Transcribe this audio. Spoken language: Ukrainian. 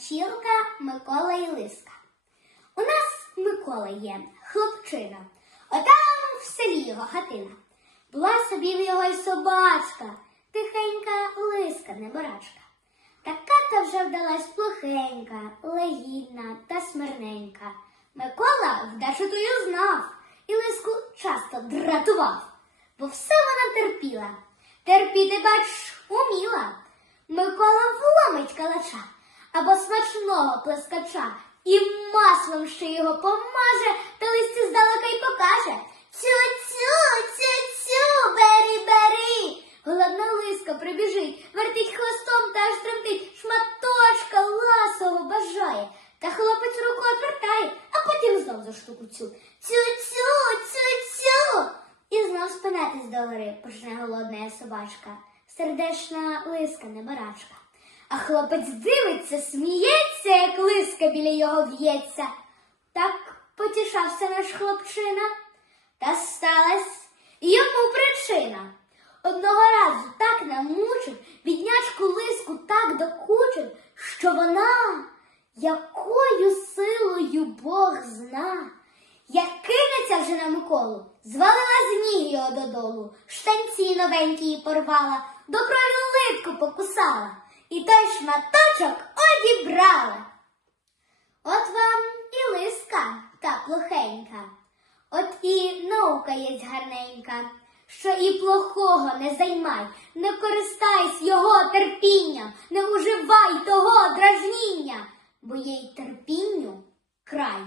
бджілка Микола і Лиска. У нас Микола є, хлопчина. Отам в селі його хатина. Була собі в його й собачка, тихенька лиска неборачка. Така та вже вдалась плохенька, легідна та смирненька. Микола вдачу тую знав і лиску часто дратував, бо все вона терпіла. Терпіти, бач, уміла. Микола вломить калача або смачного плескача і маслом ще його помаже та листі здалека й покаже. Цю-цю, цю-цю, бери, бери. Голодна лиска прибіжить, вертить хвостом та аж тремтить, шматочка ласого бажає. Та хлопець руку обертає, а потім знов за штуку цю. Цю-цю, цю-цю. І знов спинатись до гори почне голодна собачка, сердешна лиска небарачка. А хлопець дивиться, сміється, як лиска біля його в'ється. Так потішався наш хлопчина. Та сталась йому причина. Одного разу так намучив, біднячку лиску так докучив, що вона, якою силою Бог зна, як кинеться вже на Миколу, звалила з ніг його додолу, штанці новенькі порвала, до литку покусала, і той шматочок одібрала. От вам і лиска та плохенька. От і наука є гарненька, що і плохого не займай, не користайсь його терпінням, не уживай того дражніння, бо є й терпінню край.